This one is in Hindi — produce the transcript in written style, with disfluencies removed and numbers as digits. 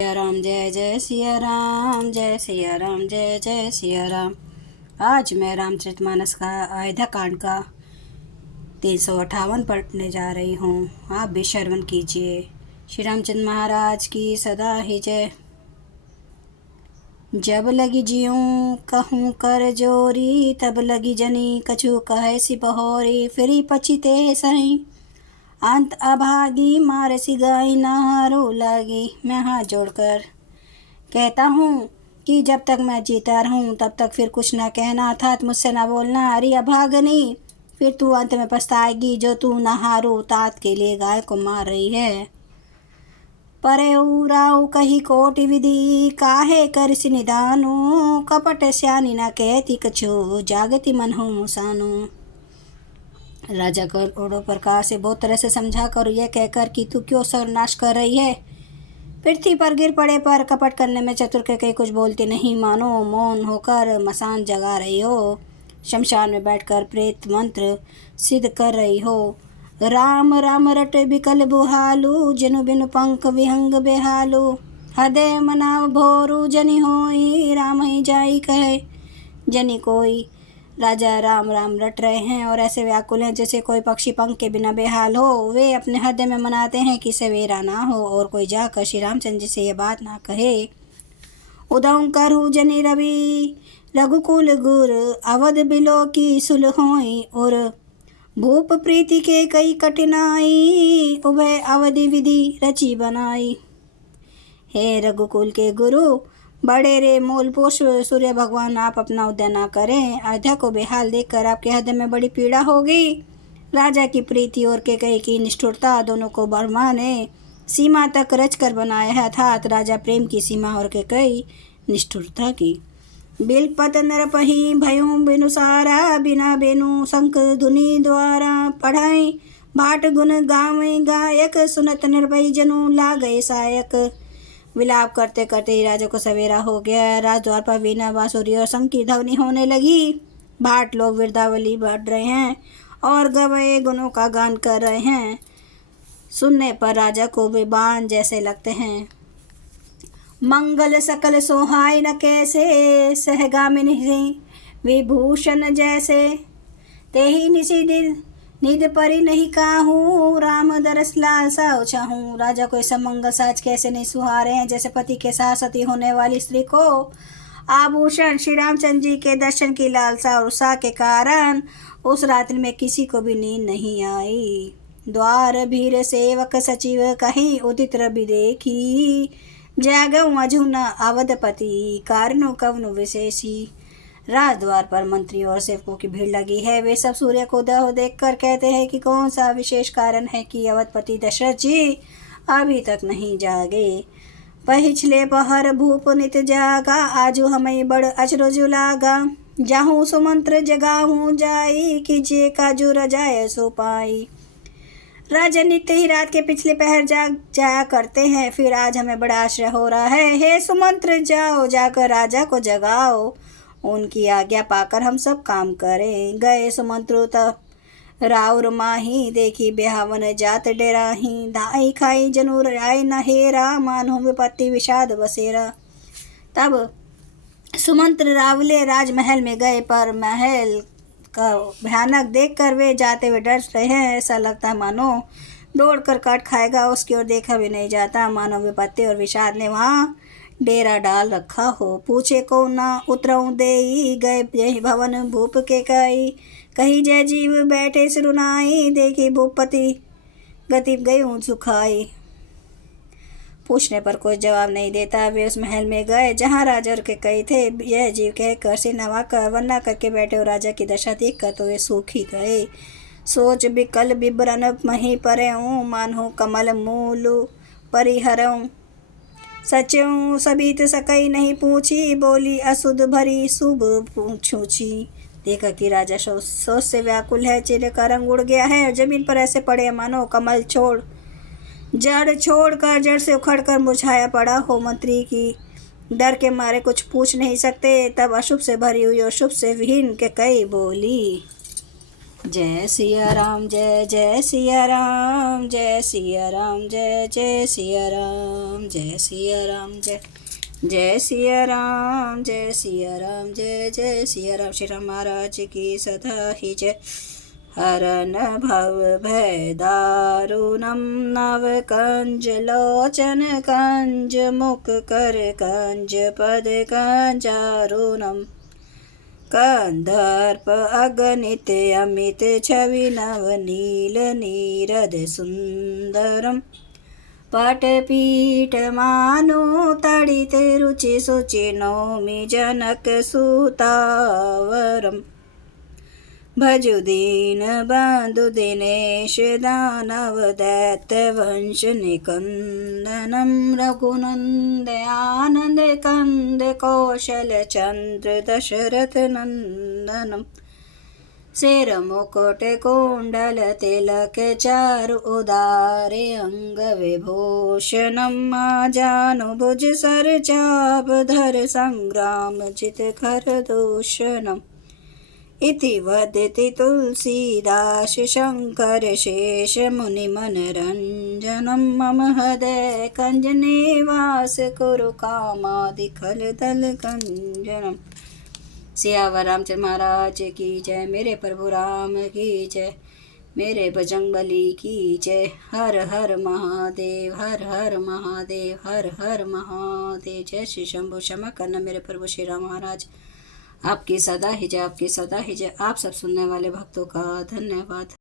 सिया राम जय जय सिया राम, जय सिया राम जय जय सिया राम। आज मैं रामचरितमानस का अयोध्या कांड का 358 पढ़ने जा रही हूँ। आप भी श्रवण कीजिए। श्री रामचंद्र महाराज की सदा ही जय। जब लगी जियूं कहूँ कर जोरी, तब लगी जनी कछु कहे सी बहोरी। फिरी पछिते सही अंत अभागी, मारसी गाई नहारो लागी। मैं हाथ जोड़कर कहता हूँ कि जब तक मैं जीता रहूँ तब तक फिर कुछ ना कहना, अर्थात मुझसे ना बोलना। अरे अभागनी, फिर तू अंत में पछताएगी, जो तू नहारो तात के लिए गाय को मार रही है। परे राव कही कोटि विधि, काहे करसी निदानो। कपट स्यानी ना कहती कछु, जागती मन हो मुसानो। राजा करोड़ों प्रकार से बहुत तरह से समझा कर यह कहकर कि तू क्यों सर्वनाश कर रही है। पृथ्वी पर गिर पड़े पर कपट करने में चतुर के कहीं कुछ बोलती नहीं, मानो मौन होकर मसान जगा रही हो। शमशान में बैठकर प्रेत मंत्र सिद्ध कर रही हो। राम राम रट बिकल बुहालू, जनु बिनु पंख विहंग बेहालू। हृदय मनाव भोरू जनि होई, राम ही जाई कहे जनि कोई। राजा राम राम रट रहे हैं और ऐसे व्याकुल हैं जैसे कोई पक्षी पंख के बिना बेहाल हो। वे अपने हृदय में मनाते हैं कि सवेरा ना हो और कोई जाकर श्री रामचंद्र जी से ये बात ना कहे। उदय करहु जनि रवि, रघुकुल गुर, अवध बिलो की सुल होई। और भूप प्रीति के कई कठिनाई, उभय अवधि विधि रची बनाई। हे रघुकुल के गुरु, बड़े रे मूल पुरुष सूर्य भगवान, आप अपना उदय ना करें। अयोध्या को बेहाल देखकर आपके हृदय में बड़ी पीड़ा होगी। राजा की प्रीति और कैकेयी की निष्ठुरता दोनों को ब्रह्मा ने सीमा तक रच कर बनाया है, अर्थात राजा प्रेम की सीमा और कैकेयी निष्ठुरता की। बिलपत नरपहि भयों बिनु सारा, बिना बेनु शंख धुनि द्वारा। पढ़ाई भाट गुण गावें गायक, सुनत निर्भय जनु लागए सायक। विलाप करते करते ही राजा को सवेरा हो गया। राजद्वार पर वीणा बांसुरी और शंख की ध्वनि होने लगी। भाट लोग वृंदावली बढ़ रहे हैं और गवाए गुणों का गान कर रहे हैं। सुनने पर राजा को वे बाण जैसे लगते हैं। मंगल सकल सोहाय न कैसे, सहगामिनी विभूषण जैसे। तेहि निशि दिन निध परि नहीं काहू, राम दरस लालसा चाहूँ। राजा को सब मंगल साज कैसे नहीं सुहारे हैं, जैसे पति के साथ सती होने वाली स्त्री को आभूषण श्री रामचंद्र जी के दर्शन की लालसा और उत्साह के कारण उस रात्रि में किसी को भी नींद नहीं आई। द्वार भीर सेवक सचिव कहीं उदित रवि देखी, जागऊ अझुन अवधपति कारणु कवनु विशेषी। राजद्वार पर मंत्रियों और सेवकों की भीड़ लगी है। वे सब सूर्य को उदय हो देखकर कहते हैं कि कौन सा विशेष कारण है कि अवधपति दशरथ जी अभी तक नहीं जागे। पिछले पहर भूप नित जागा, आजू हमें बड़ अचरज लागा। जाहूँ सुमंत्र जगाहूँ जाई, कि जे काजू रजाय सो पाई। राजा नित्य ही रात के पिछले पहर जाया करते हैं, फिर आज हमें बड़ा आश्चर्य हो रहा है। हे सुमंत्र, जाओ जाकर राजा को जगाओ, उनकी आज्ञा पाकर हम सब काम करें। गए सुमंत्र राउर माही, देखी बेहावन जात डेराही। धाई खाई जनु राय नहेरा, मानो विपत्ति विषाद बसेरा। तब सुमंत्र रावले राजमहल में गए, पर महल का भयानक देखकर वे जाते हुए डर रहे हैं। ऐसा लगता है मानो दौड़ कर काट खाएगा। उसकी ओर देखा भी नहीं जाता, मानो विपत्ति और विषाद ने वहाँ डेरा डाल रखा हो। पूछे को ना उतरऊं देई, गए यही भवन भूप के कई। कही जय जीव बैठे सिरुनाई, देखी भूपति गति गई सुखाई। पूछने पर कोई जवाब नहीं देता। वे उस महल में गए जहाँ राजा और कैकेयी थे। यह जीव कहकर से नवा कर वरना करके बैठे और राजा की दशा देख कर तो वे सूख ही गए। सोच बिकल बिबरन मही परेऊं, मानो कमल मूल परिहरऊं। सचूं सबीत सकई नहीं पूछी, बोली असुध भरी शुभ पूछूची। देखा कि राजा सोच से व्याकुल है, चेहरे का रंग उड़ गया है और जमीन पर ऐसे पड़े मानो कमल जड़ छोड़कर जड़ से उखड़कर मुरझाया पड़ा हो। मंत्री की डर के मारे कुछ पूछ नहीं सकते। तब अशुभ से भरी हुई और शुभ से विहीन कैकेयी बोली। जय सिया राम जय जय सिया राम, जय सिया राम जय जय सिया राम, जय सिया राम जय जय सिया राम, जय सिया राम जय जय सिया राम। श्री राम महाराज की सदा ही जय। हरन भव भय दारुणम नव कंज लोचन कंज मुख कर कंज पद कंजारुणम, कंदर्प अगणित अमित छवि नव नील नीरद सुंदरम, पटपीठ मानु तड़ित रुचि सुचि नौमि जनक सुतावरम, भजु दीन बंधु दिनेश दानव दैत्य वंश निकंदनम, रघुनंद आनंद कंद कौशल चंद्र दशरथ नंदनम, सिर मुकुट कुंडल तिलक चारु उदारे अंग विभूषणम, जानुभुज सर चाप धर संग्राम जित खर दूषणम, इति वदति तुलसीदास शंकर शेष मुनि मनरंजनम, मम हृदय कंज निवास कुरु कामादि खल दल कंजनम। सियावर रामचंद्र महाराज की जय, मेरे प्रभु राम की जय, मेरे बजरंग बली की जय। हर हर महादेव, हर हर महादेव, हर हर महादेव। जय श्री शंभु। क्षमा करना मेरे प्रभु श्री राम महाराज, आपकी सदा ही जय, आपकी सदा ही जय। आप सब सुनने वाले भक्तों का धन्यवाद।